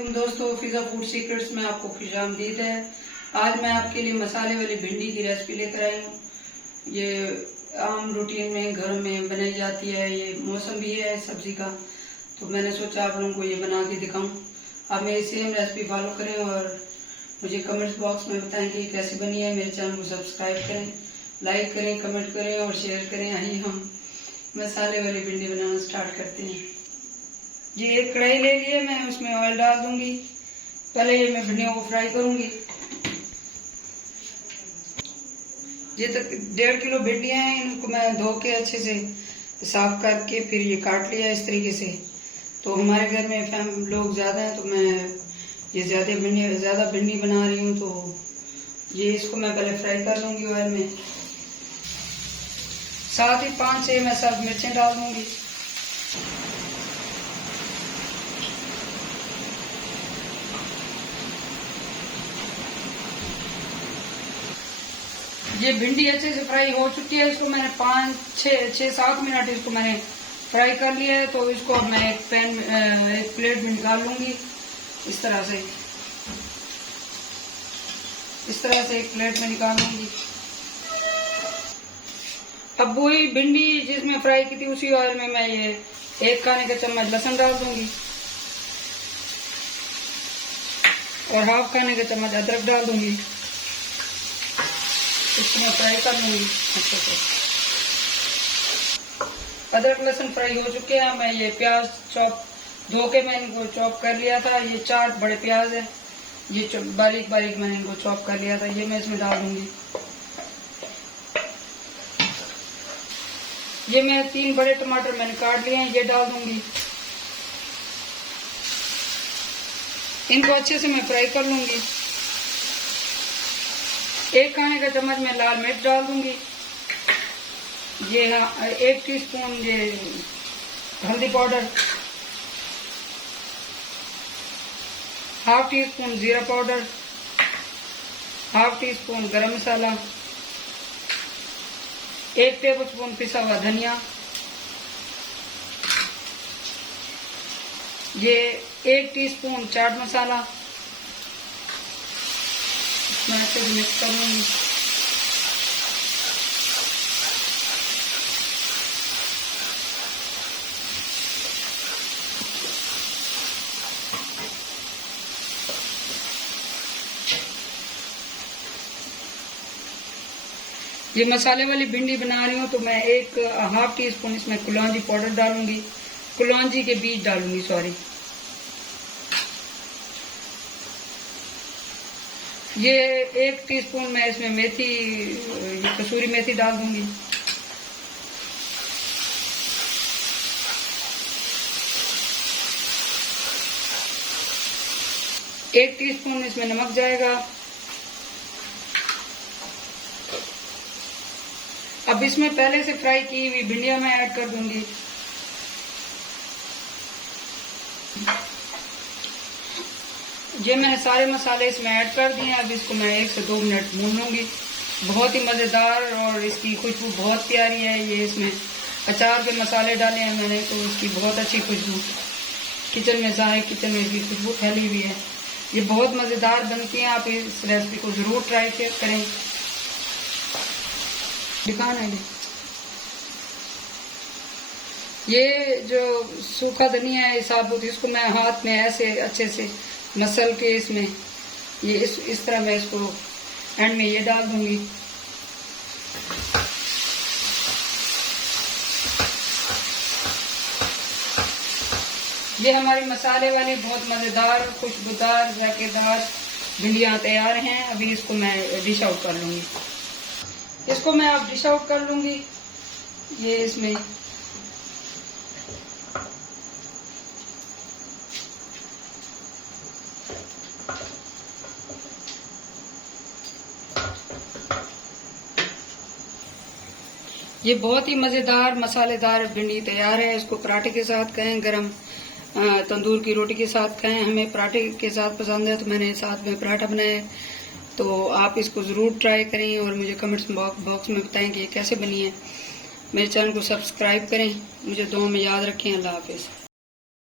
अस्सलामुअलैकुम दोस्तों, फिजा food secrets में आपको खुशामदीद है। आज मैं आपके लिए मसाले वाली भिंडी की रेसिपी लेकर आई हूँ। ये आम रूटीन में घर में बनाई जाती है। ये मौसम भी है सब्जी का, तो मैंने सोचा आप लोगों को ये बना के दिखाऊं। आप मेरी सेम रेसिपी फॉलो करें और मुझे कमेंट्स बॉक्स में बताएं कि कैसी बनी है। मेरे चैनल को सब्सक्राइब करें, लाइक करें, कमेंट करें और शेयर करें। आइए हम मसाले वाली भिंडी बनाना स्टार्ट करते हैं। ये एक कढ़ाई ले लिए, मैं उसमें ऑयल डाल दूंगी। पहले ये मैं भिंडियों को फ्राई करूंगी। ये तक 1.5 किलो भिंडियां हैं, इनको मैं धो के अच्छे से साफ करके फिर ये काट लिया इस तरीके से। तो हमारे घर में लोग ज्यादा हैं, तो मैं ये ज्यादा भिंडी बना रही हूँ। तो ये इसको मैं पहले फ्राई कर लूंगी ऑयल में। साथ ही 5-6 मैं सब मिर्चें डाल दूंगी। ये भिंडी अच्छे से फ्राई हो चुकी है। इसको मैंने 5-6-7 मिनट इसको मैंने फ्राई कर लिया है। तो इसको अब मैं एक प्लेट में निकाल लूंगी। इस तरह से एक प्लेट में निकाल लूंगी। अब वही भिंडी जिसमें फ्राई की थी उसी ऑयल में मैं ये 1 खाने का चम्मच लहसुन डाल दूंगी और 1/2 खाने का चम्मच अदरक डाल दूंगी। इसको मैं फ्राई कर लूंगी अच्छे से। अदरक लहसुन फ्राई हो चुके हैं। मैं ये प्याज धो के मैं इनको चॉप कर लिया था। ये 4 बड़े प्याज है, ये बारीक बारीक मैंने इनको चॉप कर लिया था। ये मैं इसमें डाल दूंगी। ये मैं 3 बड़े टमाटर मैंने काट लिए हैं, ये डाल दूंगी। इनको अच्छे से मैं फ्राई कर लूंगी। 1 खाने का चम्मच मैं लाल मिर्च डाल दूंगी। ये 1 टीस्पून ये हल्दी पाउडर, 1/2 टीस्पून जीरा पाउडर, 1/2 टीस्पून गरम मसाला, 1 टेबलस्पून पिसा हुआ धनिया, ये 1 टीस्पून चाट मसाला। मैं अच्छे से मिक्स करूंगी। ये मसाले वाली भिंडी बना रही हूँ, तो मैं 1/2 टीस्पून इसमें कुलौंजी पाउडर डालूंगी। कुलौंजी के बीज डालूंगी, सॉरी। ये 1 टीस्पून मैं इसमें कसूरी मेथी डाल दूंगी। एक टीस्पून इसमें नमक जाएगा। अब इसमें पहले से फ्राई की हुई भिंडियां मैं ऐड कर दूंगी। ये मैंने सारे मसाले इसमें ऐड कर दिए हैं। अब इसको मैं 1 से 2 मिनट भून लूंगी। बहुत ही मजेदार और इसकी खुशबू बहुत प्यारी है। ये इसमें अचार के मसाले डाले हैं मैंने, तो उसकी बहुत अच्छी खुशबू किचन में इसकी खुशबू फैली हुई है। ये बहुत मजेदार बनती है। आप इस रेसिपी को जरूर ट्राई करें। दिखाना है ये जो सूखा धनिया है साबुत, इसको मैं हाथ में ऐसे अच्छे से मसल के इसमें ये इस तरह मैं इसको एंड में ये डाल दूंगी। ये हमारी मसाले वाली बहुत मजेदार, खुशबूदार, जायकेदार भिंडियां तैयार हैं। अभी इसको मैं डिश आउट कर लूंगी। इसको मैं अब डिश आउट कर लूंगी। ये इसमें ये बहुत ही मजेदार मसालेदार भिंडी तैयार है। इसको पराठे के साथ कहें, गरम तंदूर की रोटी के साथ कहें। हमें पराठे के साथ पसंद है, तो मैंने साथ में पराठा बनाया है। तो आप इसको जरूर ट्राई करें और मुझे कमेंट्स बॉक्स में बताएं कि ये कैसे बनी है। मेरे चैनल को सब्सक्राइब करें। मुझे दुआ में याद रखें। अल्लाह हाफिज।